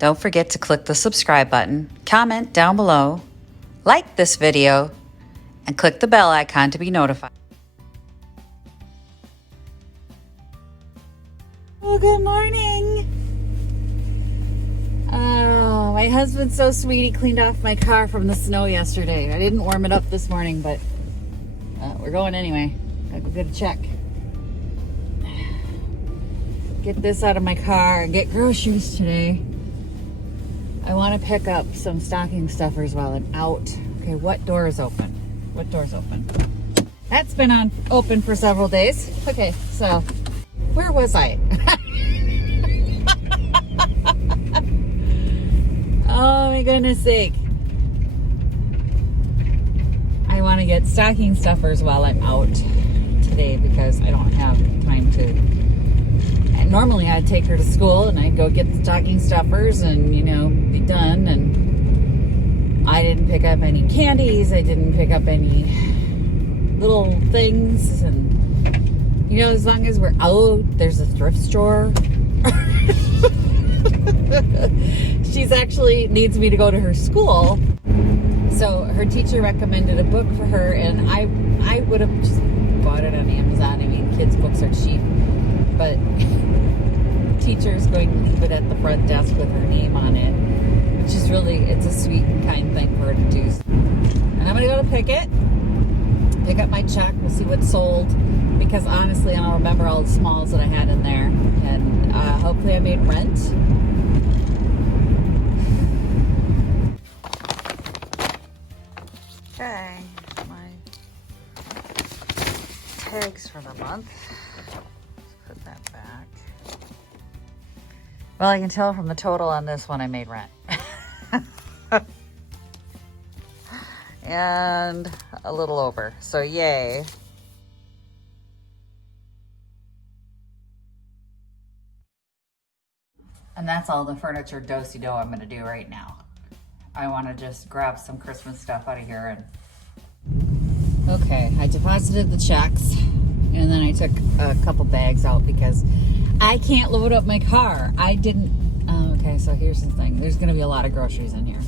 Don't forget to click the subscribe button, comment down below, like this video, and click the bell icon to be notified. Oh, good morning. Oh, my husband's so sweet. He cleaned off my car from the snow yesterday. I didn't warm it up this morning, but we're going anyway. Gotta go get a check. Get this out of my car and get groceries today. I want to pick up some stocking stuffers while I'm out. Okay, what door is open? What door's open? That's been open for several days. Okay, so where was I? Oh my goodness sake. I want to get stocking stuffers while I'm out today because I don't have time to. And normally I'd take her to school and I'd go get the stocking stuffers and, you know, be done. And I didn't pick up any candies. I didn't pick up any little things. And, you know, as long as we're out, there's a thrift store. She's actually needs me to go to her school. So her teacher recommended a book for her, and I would have just bought it on Amazon. I mean, kids' books are cheap, but teacher's going to leave it at the front desk with her name on it, which is really, it's a sweet and kind thing for her to do. And I'm going to go to pick up my check. We'll see what's sold, because honestly, I don't remember all the smalls that I had in there, and hopefully I made rent. Okay, my tags for the month. Let's put that back. Well, I can tell from the total on this one I made rent. And a little over, so yay. And that's all the furniture do-si-do I'm gonna do right now. I want to just grab some Christmas stuff out of here. And okay, I deposited the checks and then I took a couple bags out because I can't load up my car. I didn't. Okay, so here's the thing. There's going to be a lot of groceries in here.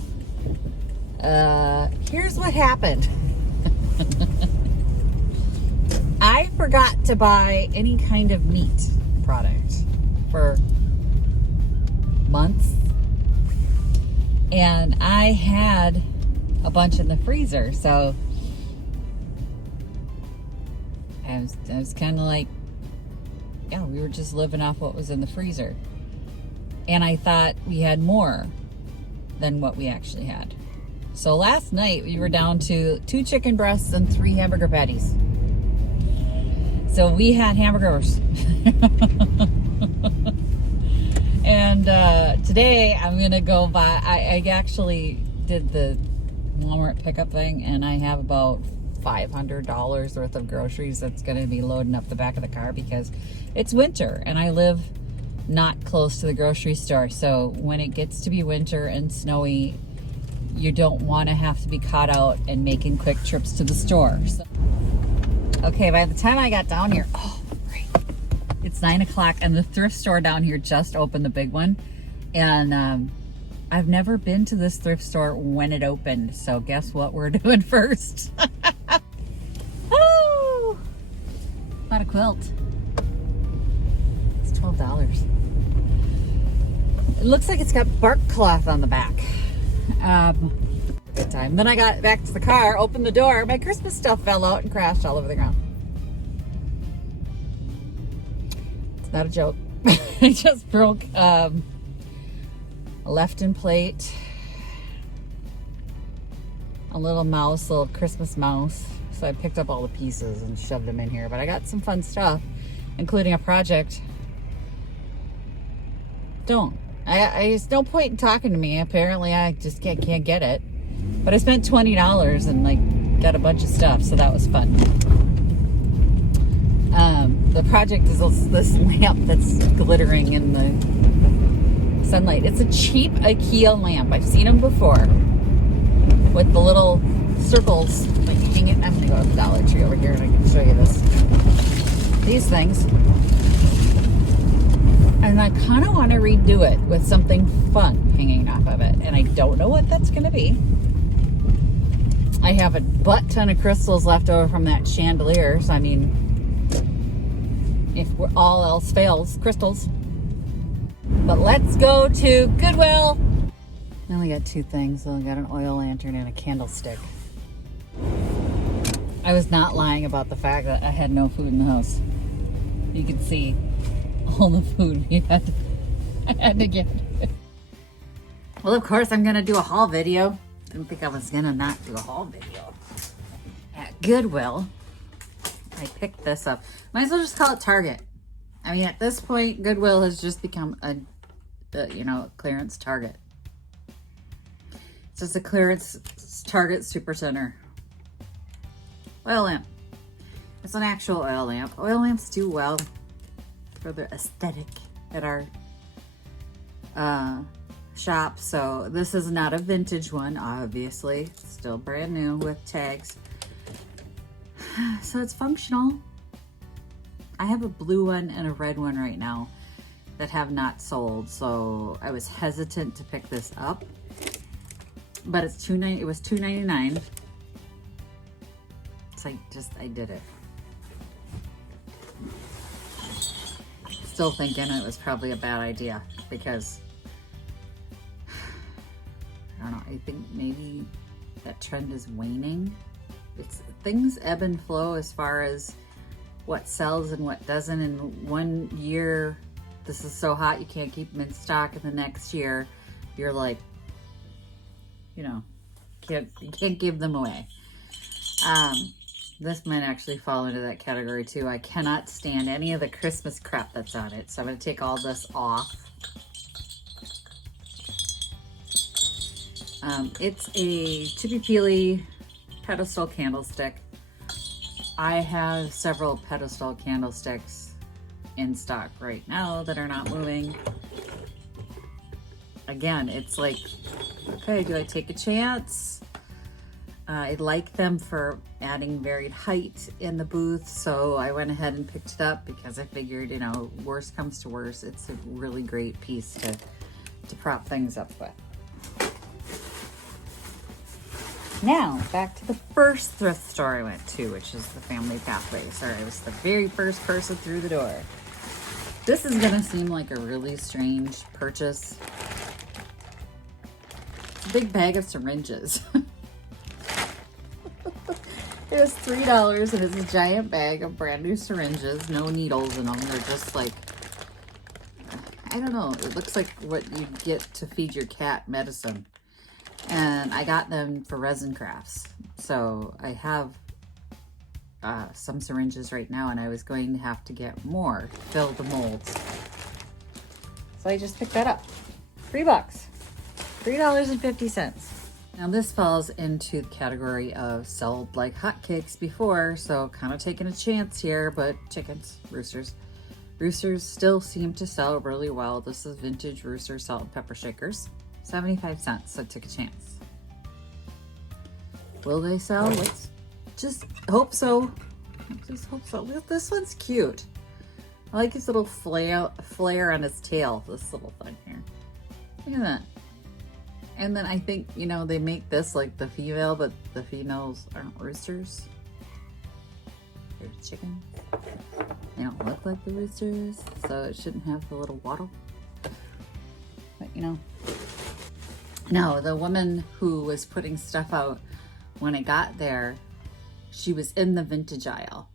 Here's what happened. I forgot to buy any kind of meat product for months. And I had a bunch in the freezer, so I was kind of like, yeah, we were just living off what was in the freezer. And I thought we had more than what we actually had. So last night we were down to 2 chicken breasts and 3 hamburger patties. So we had hamburgers. And today I'm gonna go buy. I actually did the Walmart pickup thing, and I have about $500 worth of groceries that's gonna be loading up the back of the car because it's winter and I live not close to the grocery store. So when it gets to be winter and snowy, you don't want to have to be caught out and making quick trips to the store. So, okay, by the time I got down here, it's 9 o'clock and the thrift store down here just opened, the big one. And I've never been to this thrift store when it opened. So guess what we're doing first? Oh, bought a quilt. It's $12. It looks like it's got bark cloth on the back. Good time. Then I got back to the car, opened the door. My Christmas stuff fell out and crashed all over the ground. Not a joke. I just broke a Lefton plate, a little mouse, a little Christmas mouse. So I picked up all the pieces and shoved them in here. But I got some fun stuff, including a project. There's no point in talking to me. Apparently I just can't get it. But I spent $20 and like got a bunch of stuff, so that was fun. The project is this lamp that's glittering in the sunlight. It's a cheap IKEA lamp. I've seen them before with the little circles like hanging. I'm gonna go to the Dollar Tree over here and I can show you this. These things And I kind of want to redo it with something fun hanging off of it. And I don't know what that's going to be. I have a butt ton of crystals left over from that chandelier. So, I mean, if all else fails, crystals. But let's go to Goodwill. I only got two things. So I got an oil lantern and a candlestick. I was not lying about the fact that I had no food in the house. You can see all the food I had to get. Well, of course, I'm going to do a haul video. Didn't think I was going to not do a haul video. At Goodwill, I picked this up. Might as well just call it Target. I mean, at this point, Goodwill has just become a clearance Target. It's just a clearance Target Supercenter. Oil lamp. It's an actual oil lamp. Oil lamps do well for the aesthetic at our shop. So this is not a vintage one, obviously. It's still brand new with tags. So it's functional. I have a blue one and a red one right now that have not sold. So I was hesitant to pick this up. But it was $2.99. So I did it. Still thinking it was probably a bad idea because I don't know, I think maybe that trend is waning. Things ebb and flow as far as what sells and what doesn't. In one year, this is so hot you can't keep them in stock, and the next year you're like, you can't give them away. This might actually fall into that category too. I cannot stand any of the Christmas crap that's on it. So I'm going to take all this off. It's a Chippy Peely Pedestal candlestick. I have several Pedestal candlesticks in stock right now that are not moving. Again, it's like, okay, do I take a chance? I like them for adding varied height in the booth, so I went ahead and picked it up because I figured, worst comes to worst, it's a really great piece to prop things up with. Now, back to the first thrift store I went to, which is the Family Pathway. Sorry, I was the very first person through the door. This is gonna seem like a really strange purchase. It's a big bag of syringes. It was $3 and it's a giant bag of brand new syringes, no needles in them. They're just like, I don't know, it looks like what you get to feed your cat medicine. And I got them for resin crafts. So I have some syringes right now, and I was going to have to get more to fill the molds. So I just picked that up. $3. $3.50. Now this falls into the category of sold like hotcakes before, so kind of taking a chance here, but chickens, roosters. Roosters still seem to sell really well. This is vintage Rooster salt and pepper shakers. 75 cents, so I took a chance. Will they sell? Let's just hope so. Just hope so. This one's cute. I like his little flare on his tail, this little thing here. Look at that. And then I think, they make this like the female, but the females aren't roosters. They're chicken. They don't look like the roosters, so it shouldn't have the little waddle. But no, the woman who was putting stuff out when I got there, she was in the vintage aisle.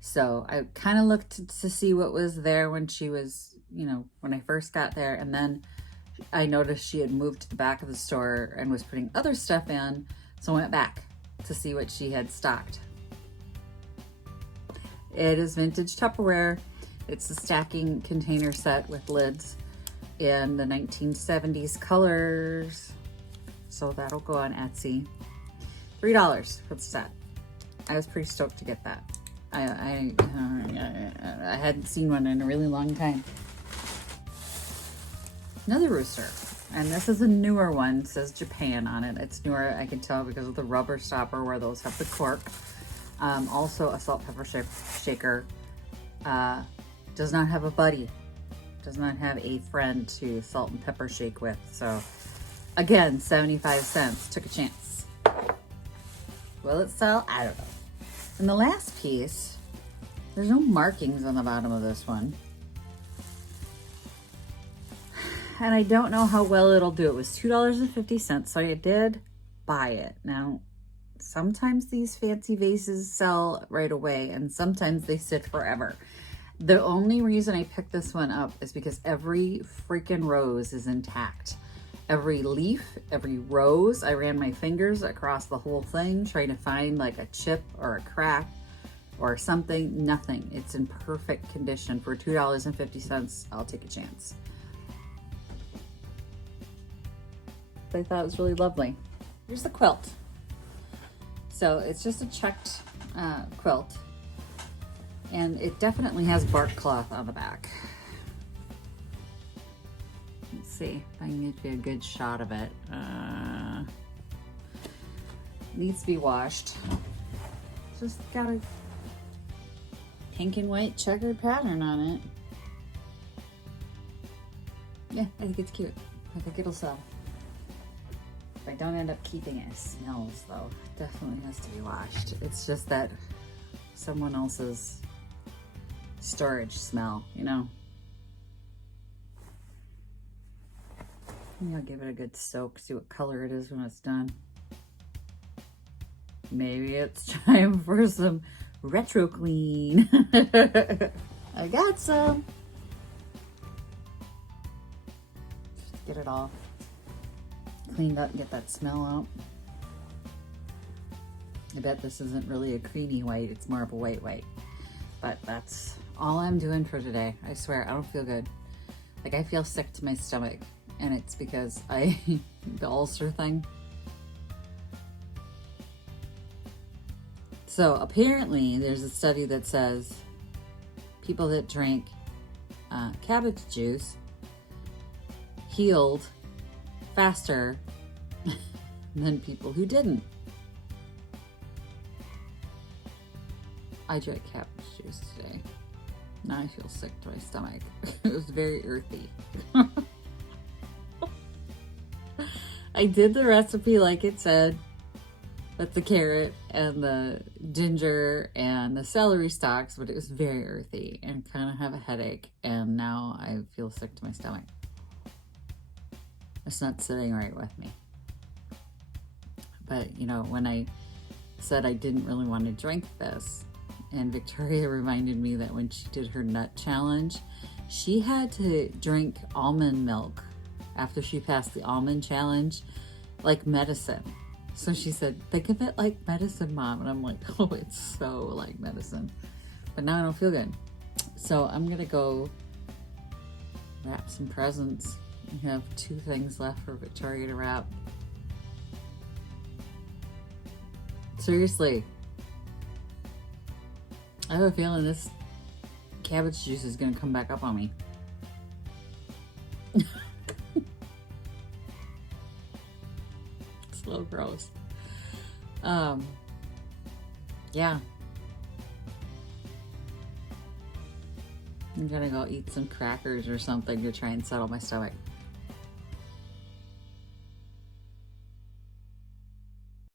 So I kind of looked to see what was there when she was, when I first got there. And then I noticed she had moved to the back of the store and was putting other stuff in. So I went back to see what she had stocked. It is vintage Tupperware. It's a stacking container set with lids in the 1970s colors. So that'll go on Etsy. $3 for the set. I was pretty stoked to get that. I hadn't seen one in a really long time. Another Rooster, and this is a newer one. It says Japan on it. It's newer, I can tell, because of the rubber stopper where those have the cork. Also a salt pepper shaker. Does not have a buddy. does not have a friend to salt and pepper shake with. So again, 75 cents. Took a chance. Will it sell? I don't know. And the last piece, there's no markings on the bottom of this one. And I don't know how well it'll do. It was $2.50, so I did buy it. Now, sometimes these fancy vases sell right away, and sometimes they sit forever. The only reason I picked this one up is because every freaking rose is intact. Every leaf, every rose, I ran my fingers across the whole thing, trying to find like a chip or a crack or something. Nothing. It's in perfect condition. For $2.50, I'll take a chance. I thought it was really lovely. Here's the quilt. So it's just a checked quilt, and it definitely has bark cloth on the back. Let's see if I can get you a good shot of it. Needs to be washed. Just got a pink and white checkered pattern on it. Yeah, I think it's cute. I think it'll sell. If I don't end up keeping it, it smells though. It definitely has to be washed. It's just that someone else's storage smell, you know? Maybe I'll give it a good soak, see what color it is when it's done. Maybe it's time for some retro clean. I got some. Just get it all cleaned up and get that smell out. I bet this isn't really a creamy white, it's more of a white. But that's all I'm doing for today. I swear, I don't feel good. Like, I feel sick to my stomach, and it's because the ulcer thing. So apparently there's a study that says people that drank cabbage juice healed faster than people who didn't. I drank cabbage juice today. Now I feel sick to my stomach. It was very earthy. I did the recipe like it said, with the carrot and the ginger and the celery stalks, but it was very earthy and kind of have a headache, and now I feel sick to my stomach. It's not sitting right with me. But, you know, when I said I didn't really want to drink this, and Victoria reminded me that when she did her nut challenge, she had to drink almond milk after she passed the almond challenge, like medicine. So she said, think of it like medicine, Mom. And I'm like, oh, it's so like medicine. But now I don't feel good. So I'm going to go wrap some presents. I have 2 things left for Victoria to wrap. Seriously. I have a feeling this cabbage juice is going to come back up on me. It's a little gross. Yeah. I'm gonna go eat some crackers or something to try and settle my stomach.